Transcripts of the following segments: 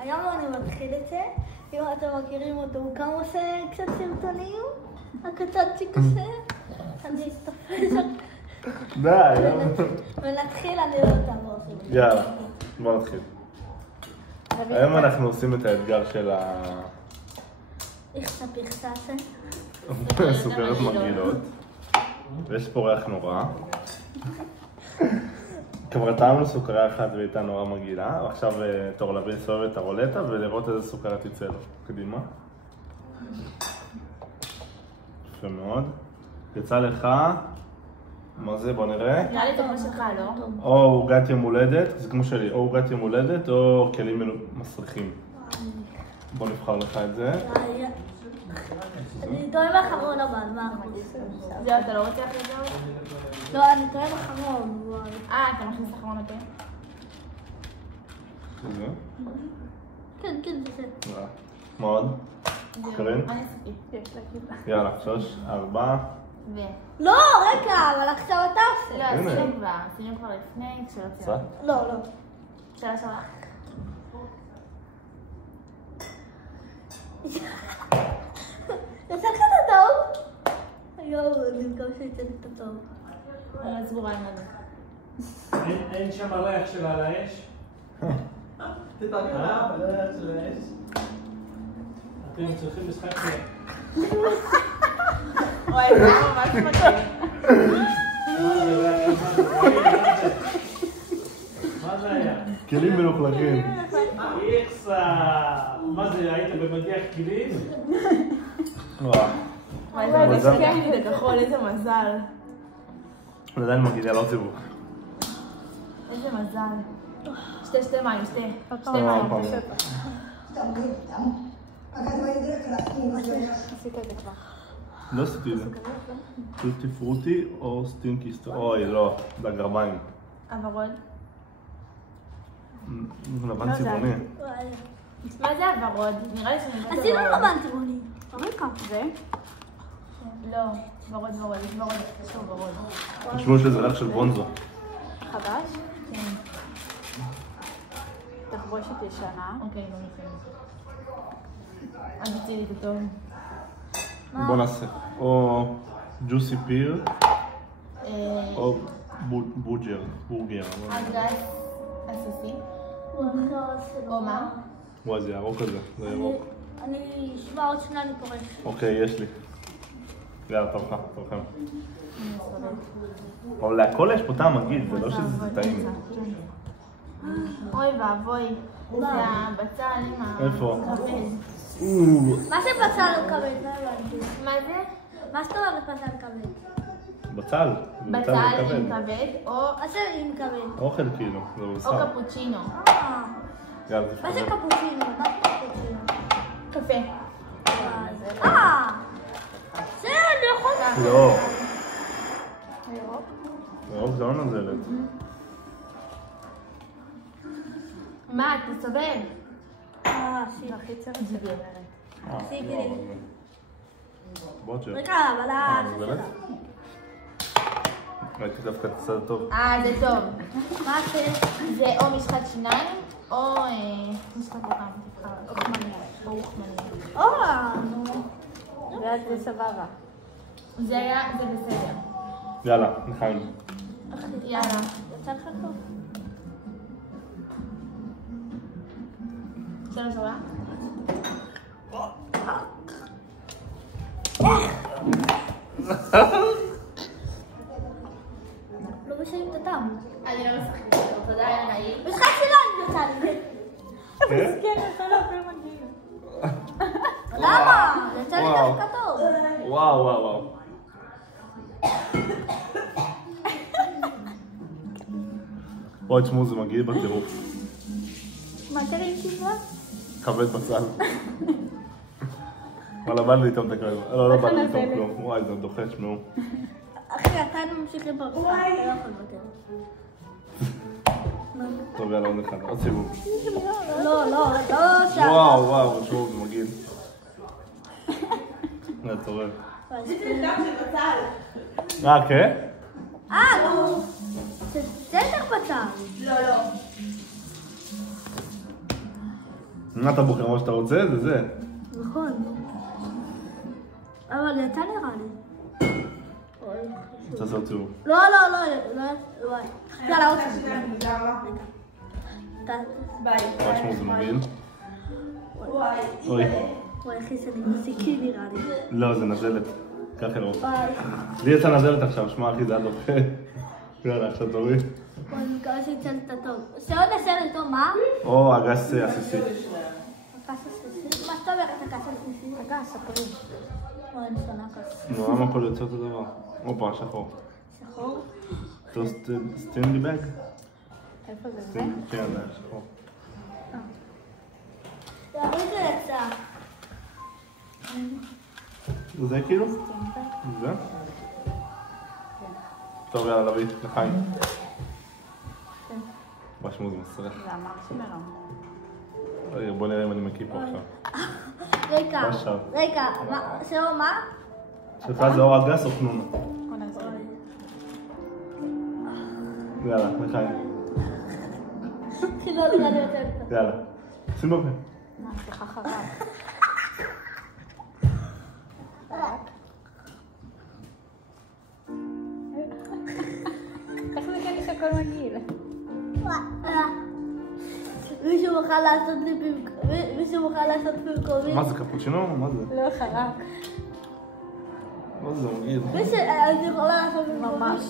היום אני מתחיל את זה. אם אתם מכירים אותו, הוא גם עושה קצת סרטונים. הקטנצ'יק עושה. אני אסתפס. די, ונתחיל, אני לא תעבור שלי. יאללה, בוא נתחיל. היום אנחנו עושים את האתגר של איך ספיך סוכריות מגעילות. ויש פה ריח נורא. כבר טעמנו סוכריה אחת והייתה נורא מגעילה, ועכשיו תור להביא לסובב את הרולטה ולראות איזה סוכריה תצא לו. קדימה. יפה מאוד. יצא לך, מה זה? בוא נראה. נראה לי טובה שלך, לא? או עוגת יום הולדת, זה כמו שלי, או עוגת יום הולדת או כלים מסריחים. בוא נבחר לך את זה. אני טועה באחרון אבל, מה? זהו, אתה לא רוצה אחרי זה? לא, אני טועה באחרון. אתה מכניס אחרון אותי? כזה? כן, כן, בסדר. מה עוד? קרין? אני אספי. יאללה, 3, 4. לא, רגע, אבל עכשיו אתה עושה. לא, עשינו כבר לפני, כשלא ציינו. לא, לא. שאלה שלך. יצא לך את הטוב? יואו, אני מקווה שיצא לי את הטוב. אני לא סגורה עם זה. אין שם ריח שלה על האש? תתעקרה, בריח של האש. אתם צריכים משחק שלהם. וואי, זה ממש מגעיל. מה זה היה? כלים מלוכלכים. איכסה! מה זה, היית במדיח כלים? וואו. וואי, זה משכח לי את הכחול, איזה מזל. זה עדיין מגעילה, לא ציבור. איזה מזל. שתי מים, שתי מים. עשית את זה כבר. לא עשיתי את זה. טוטי פרוטי או סטינקיסט. אוי, לא, בגרביים. הוורוד. זה לבן צבעוני. מה זה הוורוד? נראה לי שאני יודעת עשינו לבן טבעוני. זה? לא, ורוד, יש ורוד, יש לו ורוד. תשמעו שזה ריח של ברונזו. חדש? כן. תחבושת ישנה. אוקיי, לא נפלא. אז תציעי לי את הטוב. בוא נעשה. או ג'וסי פיר, או בורגר. אגס עסיסי. או מה? וואי, זה ירוק הזה, זה ירוק. אני אשמע עוד שנייה, אני פורש. אוקיי, יש לי. יאללה, תורכם. אבל להכל יש פה טעם מגעיל, זה לא שזה טעים. אוי ואבוי, זה הבצל עם איפה? הכבד. מה זה בצל כבד? לא הבנתי. מה זה? מה זאת אומרת בצל כבד? בצל. בצל עם כבד או מה זה עם כבד? אוכל כאילו, זה או בשר. קפוצ'ינו. יאללה, מה זה תפתח. קפוצינו? מה זה קפוצינו? קפה. זה אני יכול... לא. ירוק זה לא נזלת. מה, תסובב. שיט. עשיתי לי. בוטשר. רגע, אבל נזלת? ראיתי דווקא את הצד הטוב. זה טוב. מה זה? זה או משחת שיניים או משחת רוקם. או חמניה. או חמניה. נו. זה סבבה. זה בסדר. יאללה, נחיים. יאללה. יצא לך טוב. שלוש רבה. לא משנים את הטעם. אני לא משחקת. תודה, היה נעים. משחק שלה אני יצא לי. מסכן, יצא לו הרבה מגעיל. למה? יצא לי דווקא טוב. וואו. אוי, תשמעו, זה מגעיל בטירוף. מה תראה עם תקווה? כבד בצל. וואלה, בא לי לטעום את הכבד. לא בא לי לטעום כלום. וואי, זה דוחה, שמעו. אחי, אתה ממשיכים במשחק, אתה לא יכול לוותר. טוב, יאללה, עוד אחד. עוד סיבוב. לא שם. וואו, תשמעו, זה מגעיל. זה צורף. כן? נו. זה בטח בצל. לא. מה אתה בוחר? מה שאתה רוצה? זה זה. נכון. אבל יצא נראה לי. רוצה לעשות סיבוב. לא. יאללה, עוד פעם. ביי. ממש כמו זה מוביל. וואי. אוי. וואי, אחי, זה סיכי נראה לי. לא, זה נזלת. קח אלו. ביי. לי יצא נזלת עכשיו, שמע אחי, זה היה דוחה. יאללה, עכשיו תורי. וואי, אני מקווה שיצא לי את הטוב. שעוד הסרט טוב, מה? או אגס עסיסי. הכס הסיסי? מה זאת אומרת הכס הסיסי? הכס, הפריד. וואי, אני שונה כס. נו, למה הכל יוצא אותו דבר? הופה, שחור. שחור? סטים לי בג? איפה זה? כן, זה שחור. תראי זה יצא. זה כאילו? זה? טוב, יאללה, לוי, לחיים. ממש מוז מסריח. זה המרשמלו. רגע, בוא נראה אם אני מקיא פה עכשיו. רגע, שאור מה? שלך זה אור הגס או חנונה? בוא נעזור. יאללה, לחיים. לא נראה לי יותר טוב. יאללה. שים בפה. מה, סליחה חרב. איך זה כאלה שהכל מגעיל? מישהו מוכן לעשות לי במקומי? מה זה, קפוצ'ינו? מה זה? לא חרק. מה זה, מגעיל? אני יכולה לעשות במקומי? ממש.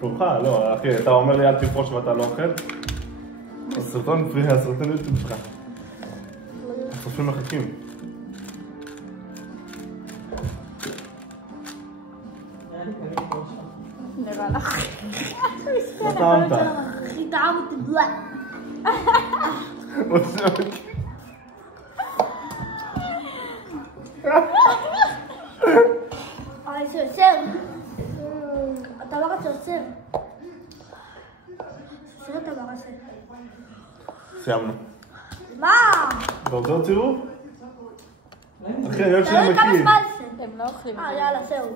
תורך, לא, אחי, אתה אומר לי אל תפרוש ואתה לא אוכל? הסרטון יוטיוב שלך. הצופים מחכים. נראה לך. מה טעמת? הכי טעמתי בלה. זה יוצר. אתה לא רוצה יוצר. יוצר אתה לא רוצה. סיימנו. מה? אתה רוצה עוד סיבוב? אחי, אני אוהב שאני תלוי כמה מכיר. זמן זה. הם לא אוכלים. יאללה, זהו.